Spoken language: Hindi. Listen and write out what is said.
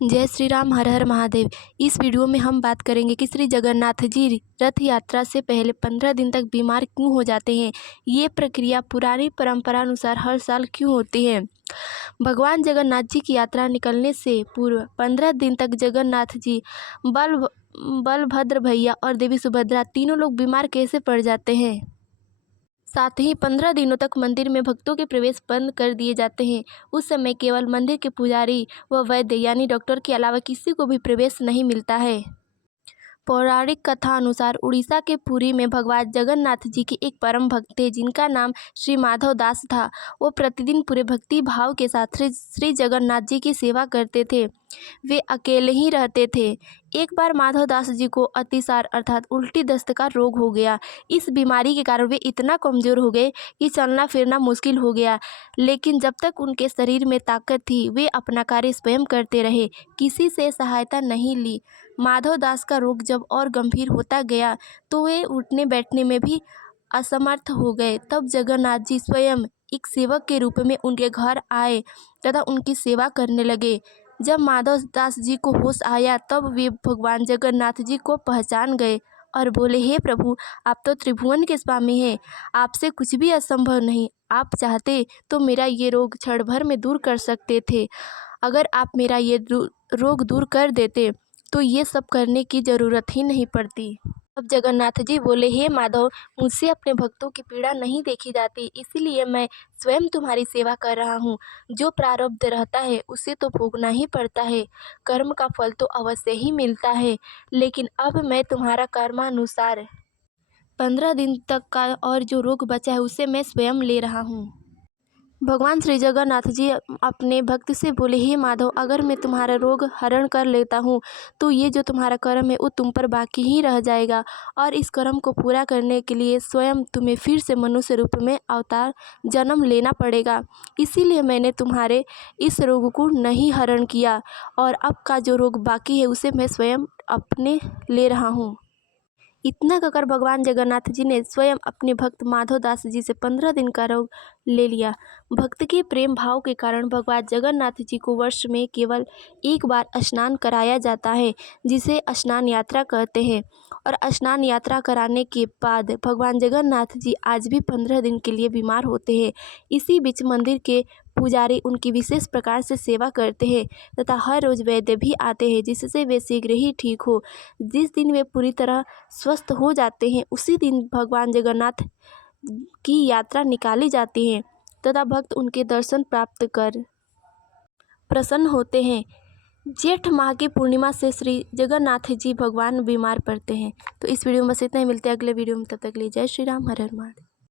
जय श्री राम, हर हर महादेव। इस वीडियो में हम बात करेंगे कि श्री जगन्नाथ जी रथ यात्रा से पहले 15 दिन तक बीमार क्यों हो जाते हैं। ये प्रक्रिया पुरानी परंपरा अनुसार हर साल क्यों होती है। भगवान जगन्नाथ जी की यात्रा निकलने से पूर्व 15 दिन तक जगन्नाथ जी, बलभद्र भैया और देवी सुभद्रा तीनों लोग बीमार कैसे पड़ जाते हैं। साथ ही 15 दिनों तक मंदिर में भक्तों के प्रवेश बंद कर दिए जाते हैं। उस समय केवल मंदिर के पुजारी व वैद्य यानी डॉक्टर के अलावा किसी को भी प्रवेश नहीं मिलता है। पौराणिक कथा अनुसार उड़ीसा के पुरी में भगवान जगन्नाथ जी के एक परम भक्त थे जिनका नाम श्री माधव दास था। वो प्रतिदिन पूरे भक्ति भाव के साथ श्री जगन्नाथ जी की सेवा करते थे। वे अकेले ही रहते थे। एक बार माधव दास जी को अतिसार अर्थात उल्टी दस्त का रोग हो गया। इस बीमारी के कारण वे इतना कमज़ोर हो गए कि चलना फिरना मुश्किल हो गया। लेकिन जब तक उनके शरीर में ताकत थी वे अपना कार्य स्वयं करते रहे, किसी से सहायता नहीं ली। माधव दास का रोग जब और गंभीर होता गया तो वे उठने बैठने में भी असमर्थ हो गए। तब जगन्नाथ जी स्वयं एक सेवक के रूप में उनके घर आए तथा उनकी सेवा करने लगे। जब माधव दास जी को होश आया तब वे भगवान जगन्नाथ जी को पहचान गए और बोले, हे प्रभु, आप तो त्रिभुवन के स्वामी हैं, आपसे कुछ भी असंभव नहीं। आप चाहते तो मेरा ये रोग क्षण भर में दूर कर सकते थे। अगर आप मेरा ये रोग दूर कर देते तो ये सब करने की ज़रूरत ही नहीं पड़ती। अब जगन्नाथ जी बोले, हे माधव, मुझसे अपने भक्तों की पीड़ा नहीं देखी जाती, इसीलिए मैं स्वयं तुम्हारी सेवा कर रहा हूँ। जो प्रारब्ध रहता है उसे तो भोगना ही पड़ता है, कर्म का फल तो अवश्य ही मिलता है। लेकिन अब मैं तुम्हारा कर्मानुसार 15 दिन तक का और जो रोग बचा है उसे मैं स्वयं ले रहा हूँ। भगवान श्री जगन्नाथ जी अपने भक्त से बोले, हे माधव, अगर मैं तुम्हारा रोग हरण कर लेता हूँ तो ये जो तुम्हारा कर्म है वो तुम पर बाकी ही रह जाएगा और इस कर्म को पूरा करने के लिए स्वयं तुम्हें फिर से मनुष्य रूप में अवतार जन्म लेना पड़ेगा। इसीलिए मैंने तुम्हारे इस रोग को नहीं हरण किया और अब का जो रोग बाकी है उसे मैं स्वयं अपने ले रहा हूँ। इतना कहकर भगवान जगन्नाथ जी ने स्वयं अपने भक्त माधव दास जी से 15 दिन का रोग ले लिया। भक्त के प्रेम भाव के कारण भगवान जगन्नाथ जी को वर्ष में केवल एक बार स्नान कराया जाता है, जिसे स्नान यात्रा कहते हैं। और स्नान यात्रा कराने के बाद भगवान जगन्नाथ जी आज भी 15 दिन के लिए बीमार होते हैं। इसी बीच मंदिर के पुजारी उनकी विशेष प्रकार से सेवा करते हैं तथा हर रोज वैद्य भी आते हैं जिससे वे शीघ्र ही ठीक हो। जिस दिन वे पूरी तरह स्वस्थ हो जाते हैं उसी दिन भगवान जगन्नाथ की यात्रा निकाली जाती है तथा भक्त उनके दर्शन प्राप्त कर प्रसन्न होते हैं। जेठ माह की पूर्णिमा से श्री जगन्नाथ जी भगवान बीमार पड़ते हैं। तो इस वीडियो में बस इतना ही, मिलते हैं अगले वीडियो में, तब तक के लिए जय श्री राम, हर हर महादेव।